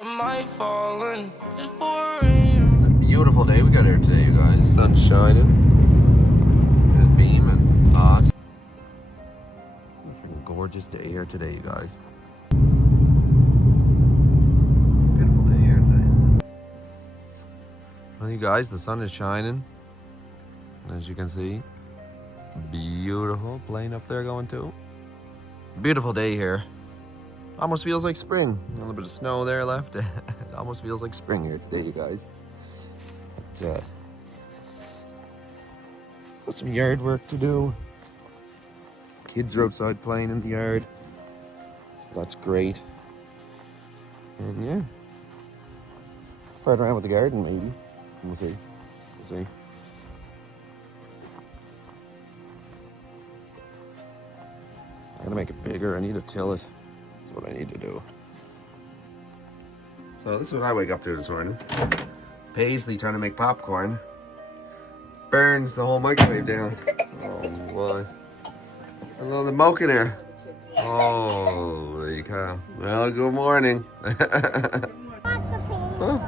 Am I falling? It's for real. A beautiful day we got here today, you guys. Sun's shining. It's beaming. Awesome. It's a gorgeous day here today, you guys. Beautiful day here today. Well, you guys, the sun is shining. As you can see, beautiful plane up there going too. Beautiful day here. Almost feels like spring. A little bit of snow there left. It almost feels like spring here today, you guys. But, got some yard work to do. Kids are outside playing in the yard. So that's great. And yeah, fart around with the garden maybe. We'll see. We'll see. I gotta make it bigger. I need to till it. That's what I need to do. So this is what I wake up to this morning. Paisley trying to make popcorn. Burns the whole microwave down. Oh boy. A little smoke in there. Holy cow. Well, good morning. Huh?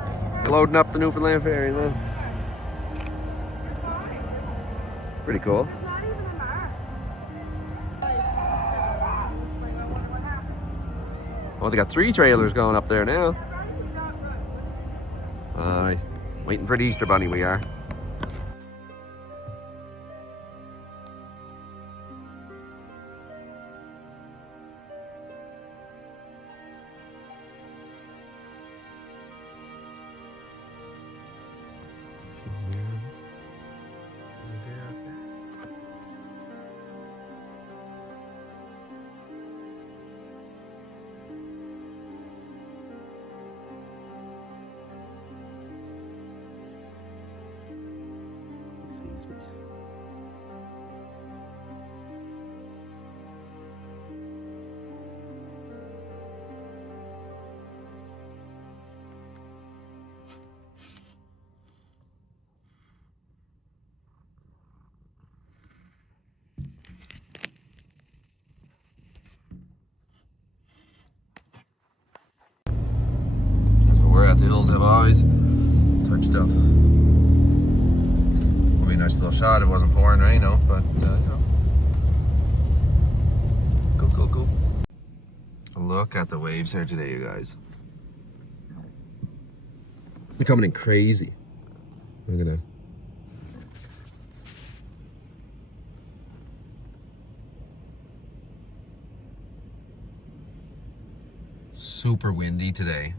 Loading up the Newfoundland ferry, man. Pretty cool. Oh, they got 3 trailers going up there now. Alright. Waiting for the Easter Bunny, we are. We're at the hills have eyes type stuff. Would be a nice little shot. It wasn't pouring rain out, but you know. Cool. Look at the waves here today, you guys. They're coming in crazy. Look at that. Super windy today.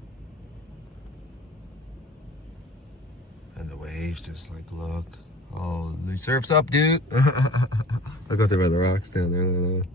And the waves just like, look. Oh, the surf's up, dude. I got there by the rocks down there. Look at that.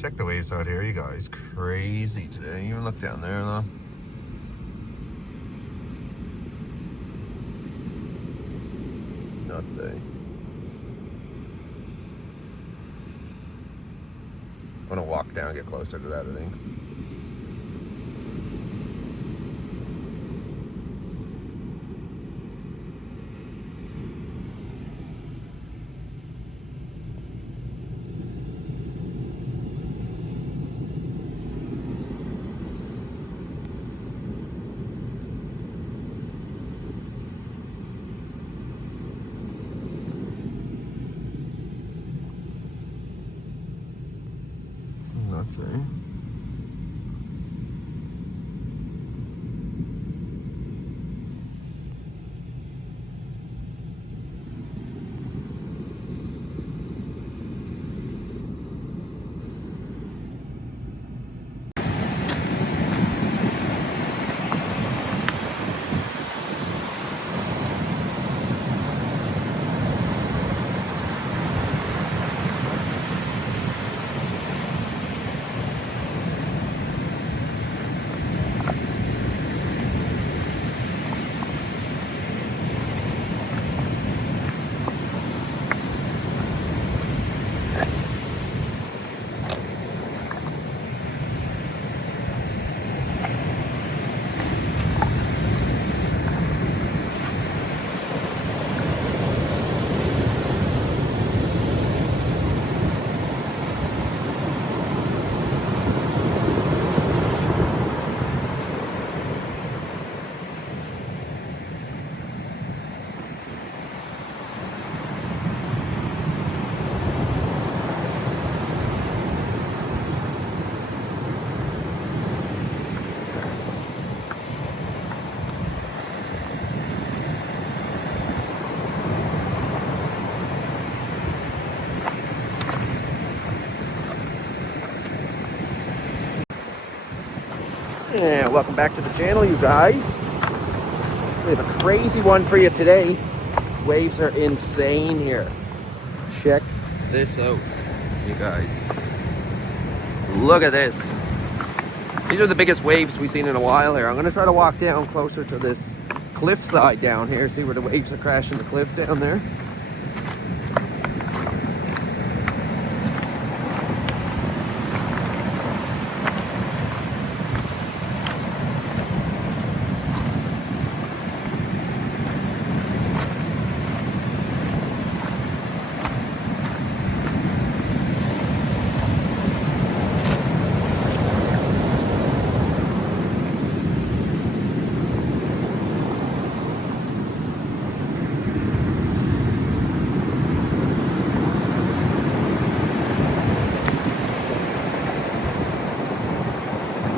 Check the waves out here, you guys. Crazy today. Even look down there, though. Nuts, eh? I'm gonna walk down and get closer to that, I think. Nuts, eh? Yeah, welcome back to the channel, you guys. We have a crazy one for you today. Waves are insane here. Check this out, you guys. Look at this. These are the biggest waves we've seen in a while here. I'm gonna try to walk down closer to this cliffside down here, see where the waves are crashing the cliff down there.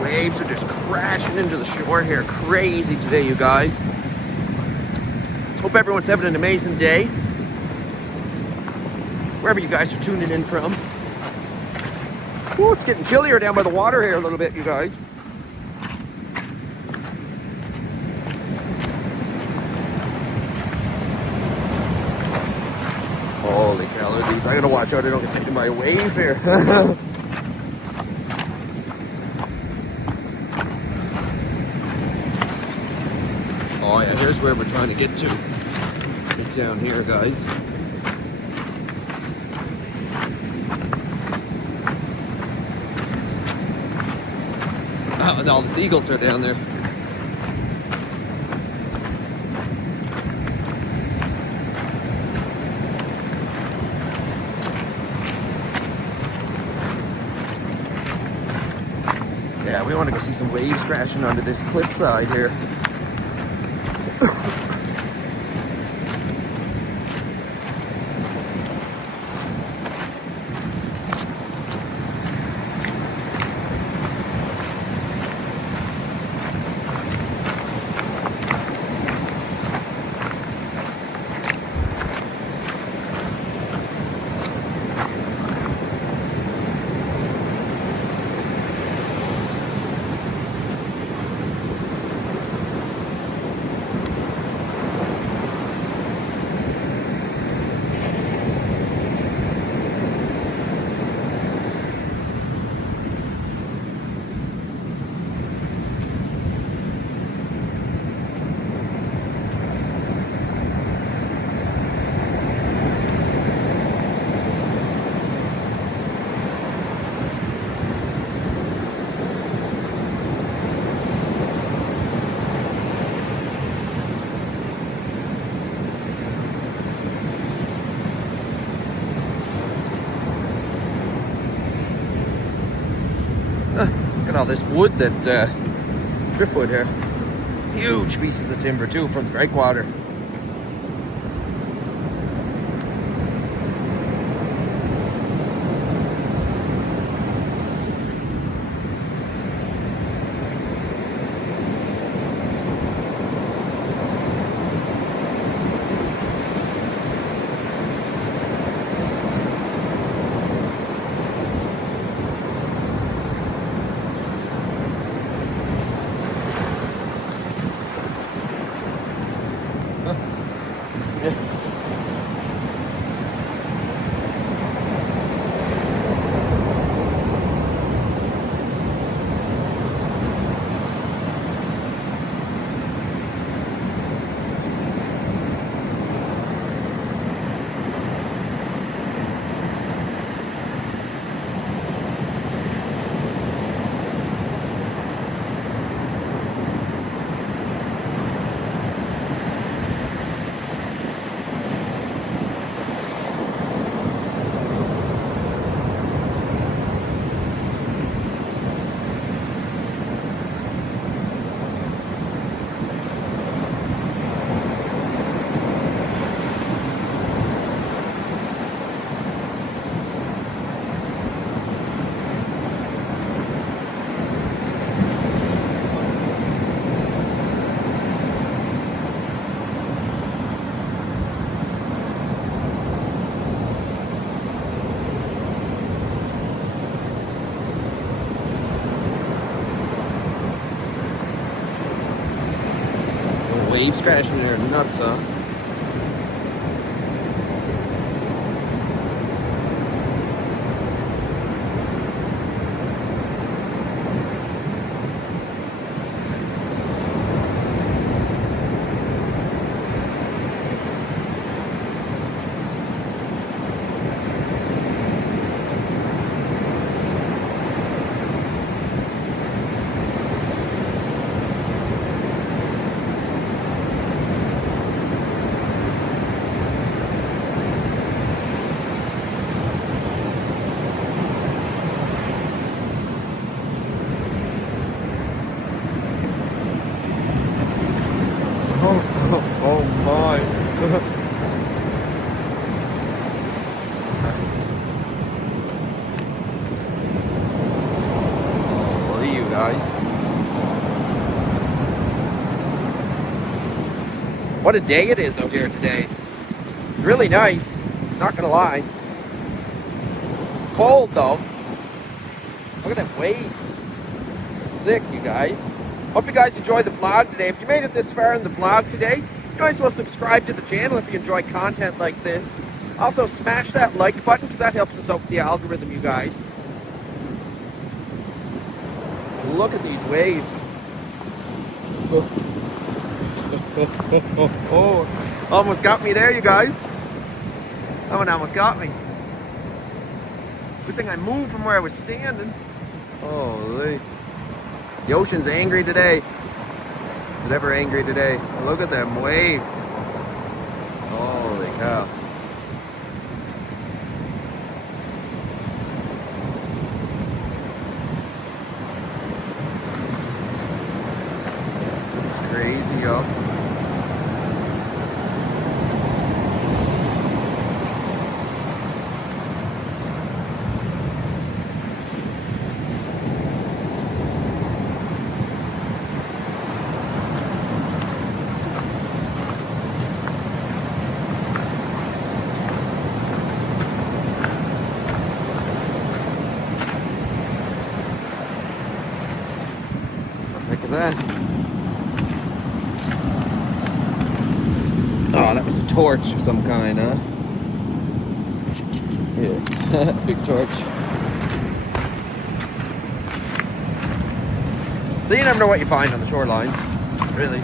Waves are just crashing into the shore here. Crazy today, you guys. Hope everyone's having an amazing day. Wherever you guys are tuning in from. Ooh, it's getting chillier down by the water here a little bit, you guys. Holy cow, look at these. I gotta watch out I don't get taken by a wave here. Oh yeah, here's where we're trying to get to. Get down here, guys. Oh, and all the seagulls are down there. Yeah, we want to go see some waves crashing onto this cliffside here. Look at all this wood that, driftwood here. Huge pieces of timber too from the breakwater. waves crashing there, nuts, huh? Oh my. Oh, look at you guys. What a day it is out here today. Really nice, not gonna lie. Cold though. Look at that waves. Sick, you guys. Hope you guys enjoyed the vlog today. If you made it this far in the vlog today, you might as well subscribe to the channel if you enjoy content like this. Also, smash that like button because that helps us out with the algorithm, you guys. Look at these waves. Oh, almost got me there, you guys. That one almost got me. Good thing I moved from where I was standing. Holy. The ocean's angry today. It's never angry today. Look at them waves. Holy cow. This is crazy, yo. That? Oh, that was a torch of some kind, huh? Yeah, big torch. So you never know what you find on the shorelines, really.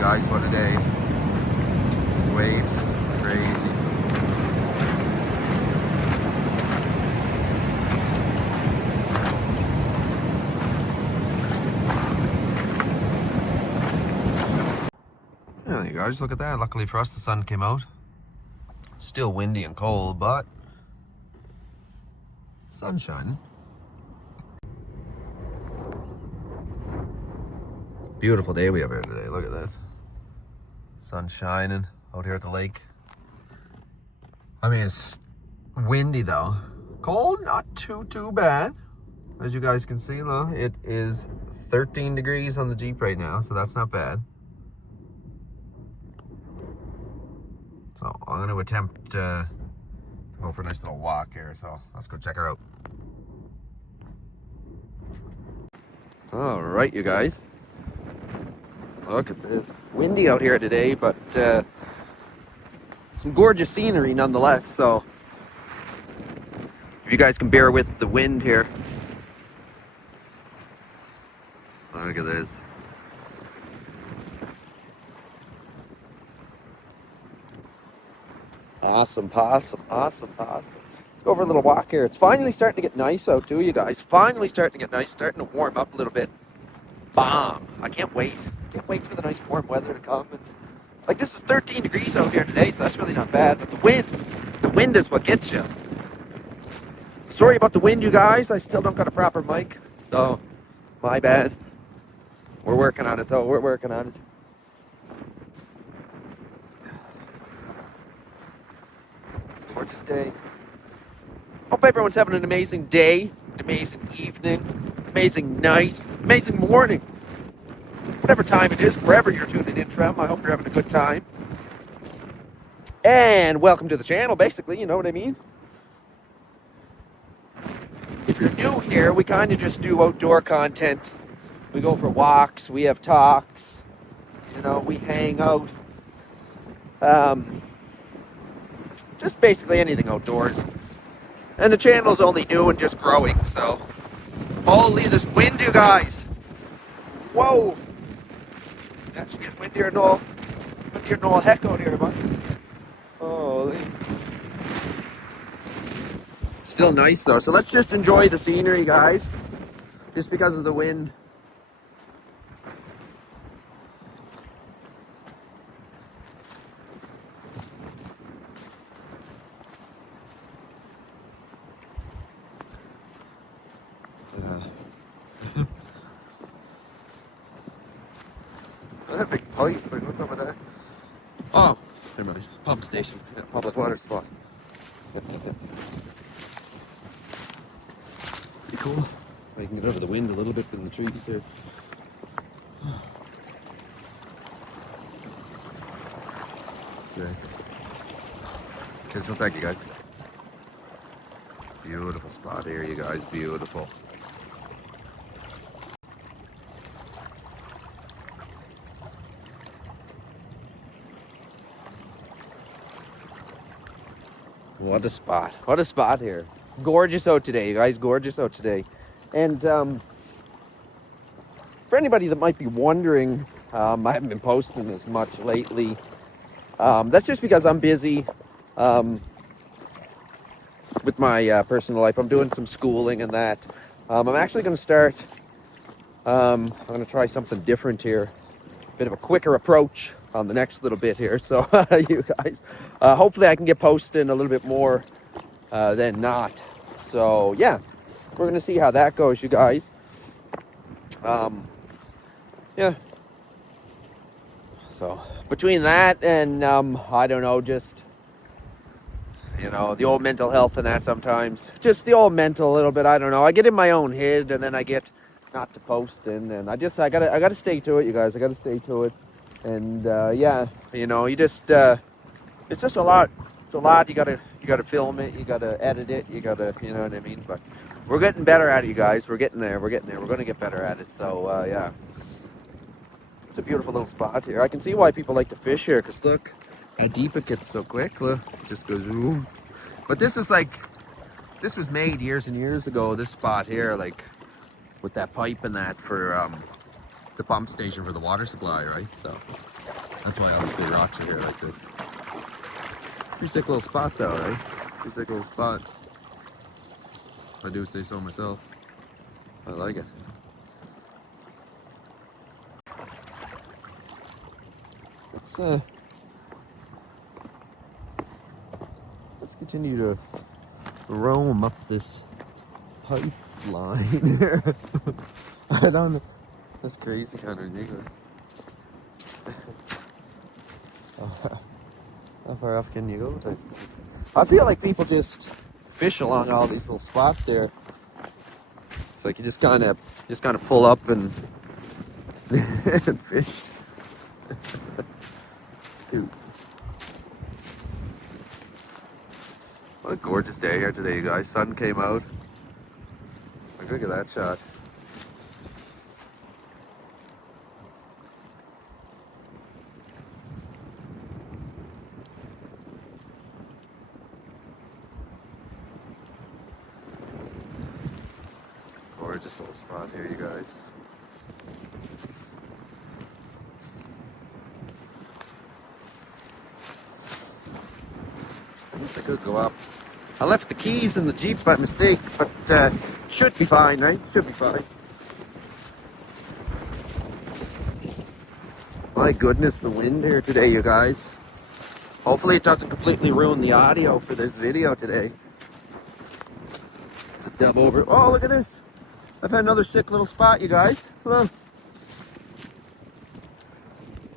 Guys, what a day. These waves, crazy. Yeah, you guys, look at that. Luckily for us, the sun came out. It's still windy and cold, but sun's shining. Beautiful day we have here today. Look at this. Sun shining out here at the lake. I mean, it's windy though. Cold, not too bad. As you guys can see, though, it is 13 degrees on the Jeep right now, so that's not bad. So I'm going to attempt to go for a nice little walk here, so let's go check her out. All right, you guys. Look at this. Windy out here today, but some gorgeous scenery nonetheless, so if you guys can bear with the wind here. Look at this. Awesome possum, awesome possum. Let's go for a little walk here. It's finally starting to get nice out too, you guys. Finally starting to get nice, starting to warm up a little bit. Bomb. I can't wait. Can't wait for the nice warm weather to come. And, like, this is 13 degrees out here today, so that's really not bad. But the wind is what gets you. Sorry about the wind, you guys. I still don't got a proper mic, so my bad. We're working on it, though. We're working on it. Gorgeous day. Hope everyone's having an amazing day, an amazing evening, amazing night, amazing morning. Whatever time it is, wherever you're tuning in from, I hope you're having a good time. And welcome to the channel, basically, you know what I mean? If you're new here, we kind of just do outdoor content. We go for walks, we have talks, you know, we hang out. Just basically anything outdoors. And the channel's only new and just growing, so. Holy, this wind, you guys! Whoa! That's getting windier and all heck out here, bud. Holy. Still nice though, so let's just enjoy the scenery, guys. Just because of the wind. That big pipe, like, what's up with that? Oh, never mind. Pump station, yeah, public water supply. Pretty cool. I can get over the wind a little bit in the trees here. Sick. Okay, so thank you guys. Beautiful spot here, you guys. Beautiful. What a spot. What a spot here. Gorgeous out today, you guys. Gorgeous out today. And for anybody that might be wondering, I haven't been posting as much lately. That's just because I'm busy with my personal life. I'm doing some schooling and that. I'm actually going to start, I'm going to try something different here. Bit of a quicker approach on the next little bit here. So you guys, hopefully I can get posting a little bit more than not. So yeah, we're going to see how that goes, you guys. Yeah. So between that and I don't know, just, you know, the old mental health and that sometimes. Just the old mental a little bit, I don't know. I get in my own head and then I get not to posting, and I gotta stay to it, you guys. I gotta stay to it. And yeah, you know, you just it's just a lot. It's a lot. You gotta film it, you gotta edit it, you gotta, you know what I mean? But we're getting better at it, you guys. We're getting there. We're gonna get better at it. So yeah. It's a beautiful little spot here. I can see why people like to fish here, because look how deep it gets so quick. Look, it just goes ooh. But this is like, this was made years and years ago, this spot here, like with that pipe and that for the pump station for the water supply, right? So that's why I always do rocks here like this. Pretty sick little spot though, right? Pretty sick little spot. If I do say so myself. I like it. Let's continue to roam up this pipeline here. I don't know. That's crazy, kind of ridiculous. How far off can you go? I feel like people just fish along all these little spots here. It's like you just kind of pull up and fish. Dude. What a gorgeous day here today, you guys. Sun came out. Look at that shot. Gorgeous little spot here, you guys. I guess I could go up. I left the keys in the Jeep by mistake, but should be fine, right? Should be fine. My goodness, the wind here today, you guys. Hopefully it doesn't completely ruin the audio for this video today. Dub over. Oh, look at this. I've had another sick little spot, you guys. Look.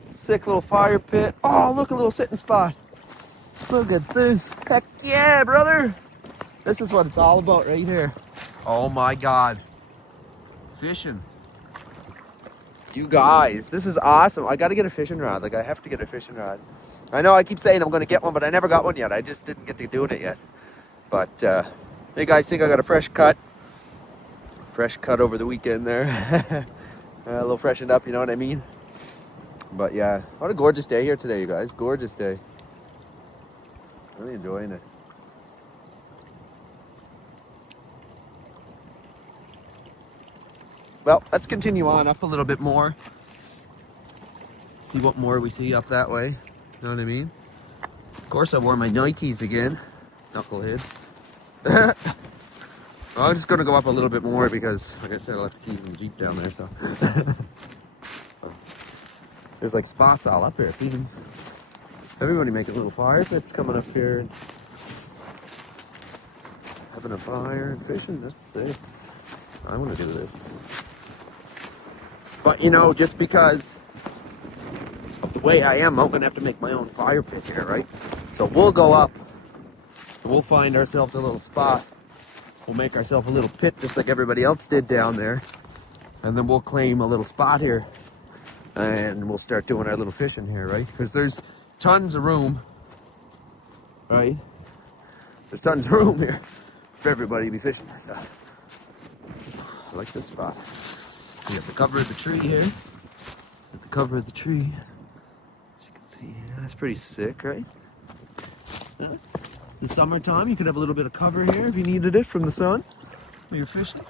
Sick little fire pit. Oh, look, a little sitting spot. Look at this. Heck yeah, brother. This is what it's all about right here. Oh my God. Fishing. You guys, this is awesome. I got to get a fishing rod. Like, I have to get a fishing rod. I know I keep saying I'm going to get one, but I never got one yet. I just didn't get to doing it yet. But, you guys think I got a fresh cut? Fresh cut over the weekend there. A little freshened up, you know what I mean? But yeah, what a gorgeous day here today, you guys. Gorgeous day. Really enjoying it. Well, let's continue on up a little bit more. See what more we see up that way. You know what I mean? Of course, I wore my Nikes again. Knucklehead. Well, I'm just going to go up a little bit more because, like I said, I left the keys in the Jeep down there, so. There's like spots all up here, it seems. Everybody making little fire pits coming up here and having a fire and fishing. That's sick. I want to do this. But you know, just because of the way I am, I'm going to have to make my own fire pit here, right? So we'll go up. We'll find ourselves a little spot. We'll make ourselves a little pit just like everybody else did down there. And then we'll claim a little spot here. And we'll start doing our little fishing here, right? Because there's tons of room, right? There's tons of room here for everybody to be fishing. So, I like this spot. We have the cover of the tree here. At the cover of the tree. As you can see, that's pretty sick, right? The summertime, you could have a little bit of cover here if you needed it from the sun when you're fishing.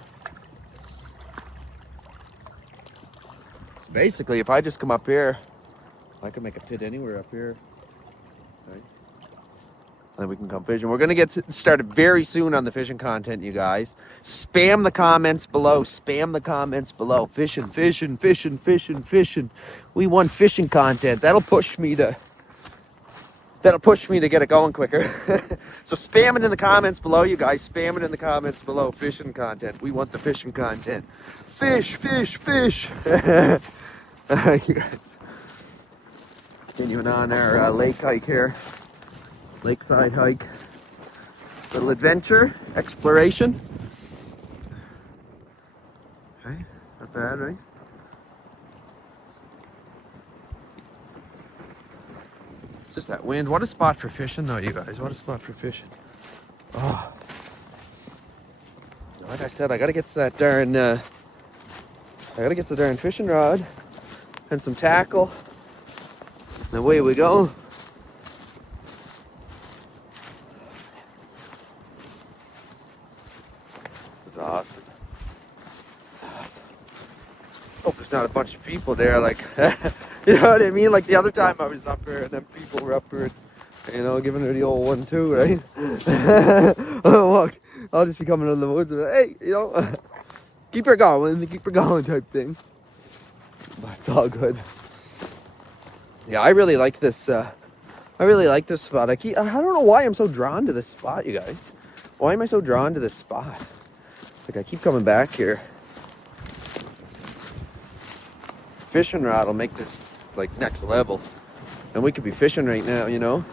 Basically, if I just come up here, I can make a pit anywhere up here, right? And then we can come fishing. We're going to get started very soon on the fishing content, you guys. Spam the comments below. Spam the comments below. Fishing, fishing, fishing, fishing, fishing. We want fishing content. That'll push me to get it going quicker. So spam it in the comments below, you guys. Spam it in the comments below. Fishing content. We want the fishing content. Fish, fish, fish. Alright, you guys. Continuing on our lake hike here. Lakeside hike. Little adventure. Exploration. Okay, not bad, right? It's just that wind. What a spot for fishing though, you guys. What a spot for fishing. Oh. Like I said, I gotta get to that darn fishing rod and some tackle. And away we go. It's awesome. It's awesome. Hope there's not a bunch of people there, like, you know what I mean? Like the other time I was up here and then people were up here, you know, giving her the old 1-2, right? Oh, look, I'll just be coming in the woods and hey, you know, keep her going type thing. But it's all good. Yeah, I really like this spot. I don't know why I'm so drawn to this spot, you guys. Why am I so drawn to this spot? Like, I keep coming back here. Fishing rod will make this, like, next level. And we could be fishing right now, you know?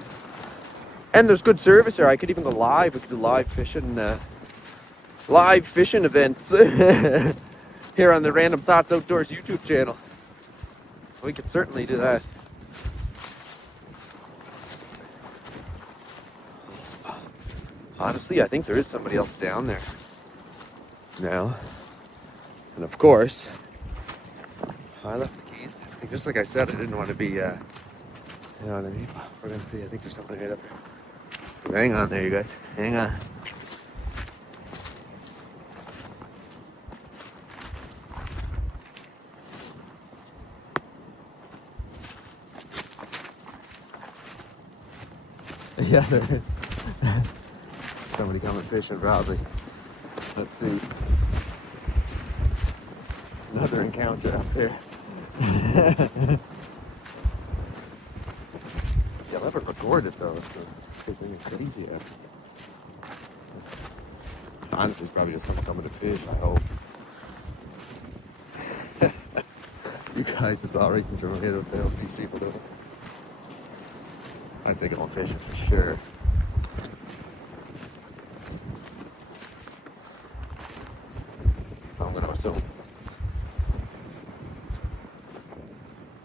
And there's good service here. I could even go live. We could do live fishing events here on the Random Thoughts Outdoors YouTube channel. We could certainly do that. Honestly, I think there is somebody else down there now. And of course, I left the keys. Just like I said, I didn't want to be, you know what I mean? We're going to see. I think there's something right up there. Hang on there, you guys. Hang on. Yeah, there is. Somebody coming fishing, probably. Let's see. Another encounter up here. Yeah, I'll never record it though. It's crazy out. Honestly, it's probably just someone coming to fish, I hope. You guys, it's all racing through my head up there with these people doing. I'd say going fishing for sure. I'm gonna assume.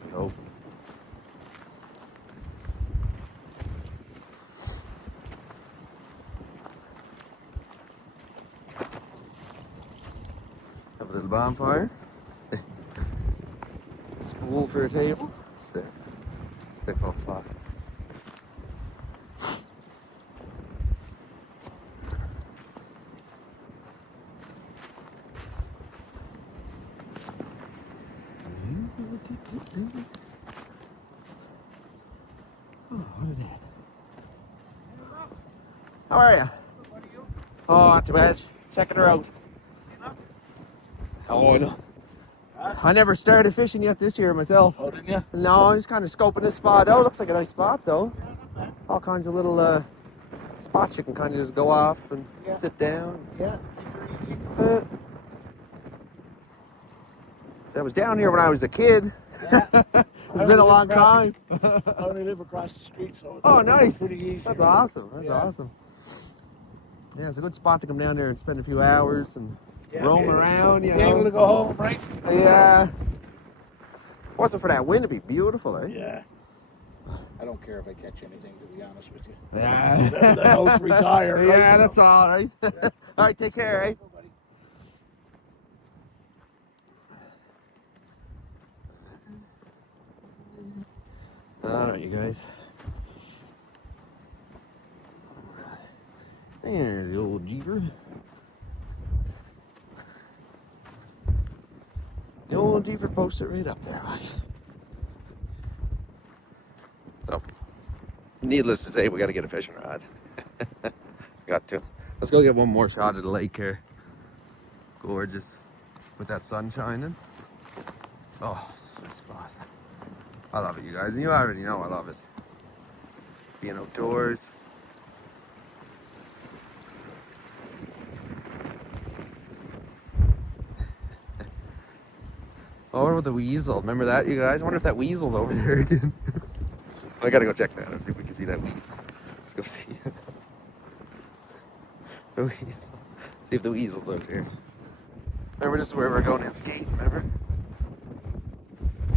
I hope. Have a little bonfire. Spool for a table. Sick. Sick little spot. Oh, what is that? How are you? Oh, not too bad. Checking her out. Oh, no. I never started fishing yet this year myself. Oh, didn't you? No, I'm just kind of scoping this spot out. Looks like a nice spot, though. All kinds of little spots you can kind of just go off and sit down. Yeah, easy. So I was down here when I was a kid. Yeah. It's been a long time. I only live across the street, so it's Oh, nice. pretty easy. That's awesome. That's Yeah. awesome. Yeah, it's a good spot to come down there and spend a few hours and Yeah, roam be- around, you Be able to know. go home, right? Yeah. Wasn't for that wind, it'd be beautiful, eh? Yeah. I don't care if I catch anything, to be honest with you. Yeah. The house retire. Right? Yeah, that's all right. All right, take care, eh? All right, you guys. There's the old Jeeper. The old Jeeper posted right up there. So, needless to say, we got to get a fishing rod. Got to. Let's go get one more shot of the lake here. Gorgeous. With that sun shining. Oh, sweet spot. I love it, you guys. And you already know I love it. Being outdoors. Oh, what about the weasel? Remember that, you guys? I wonder if that weasel's over there again. I gotta go check that out, see if we can see that weasel. Let's go see. The weasel. See if the weasel's out there. Remember, this is where we're going and skating, remember?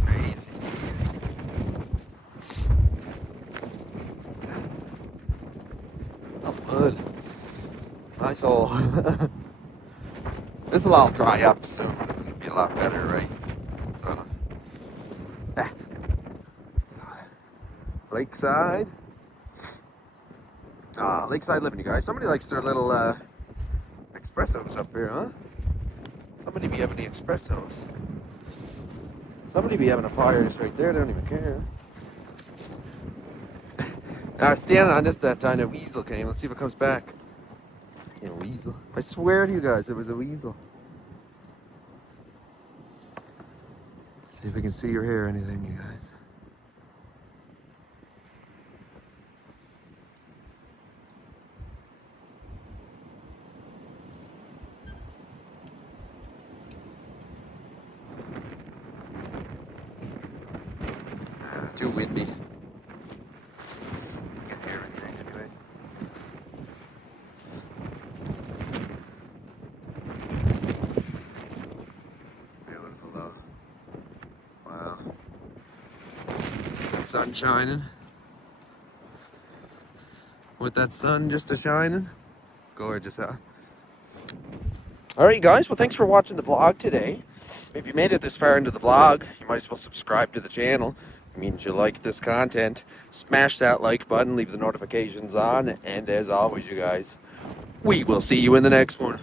Crazy. Oh, good. Nice hole. This will all dry up soon. It'll be a lot better, right? So, yeah. So, lakeside. Ah, lakeside living, you guys. Somebody likes their little espressos up here, huh? Somebody be having the espressos. Somebody be having a fire just right there. They don't even care. I was standing on this that time. A weasel came. Let's see if it comes back. A weasel. I swear to you guys, it was a weasel. See if we can see or hear anything, you guys. Too windy. Can't hear anything anyway. Beautiful though. Wow. Sun shining. With that sun just a-shining. Gorgeous, huh? Alright guys, well thanks for watching the vlog today. If you made it this far into the vlog, you might as well subscribe to the channel. It means you like this content. Smash that like button, leave the notifications on, and as always you guys, we will see you in the next one.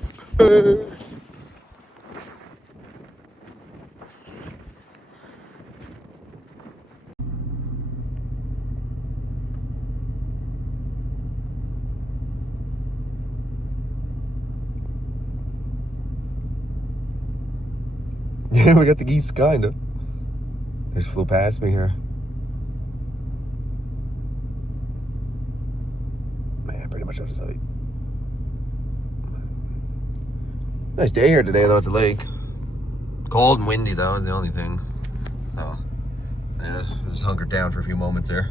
Yeah, we got the geese, kinda. They just flew past me here. Man, pretty much out of sight. Nice day here today though at the lake. Cold and windy though is the only thing. So yeah, just hunkered down for a few moments there.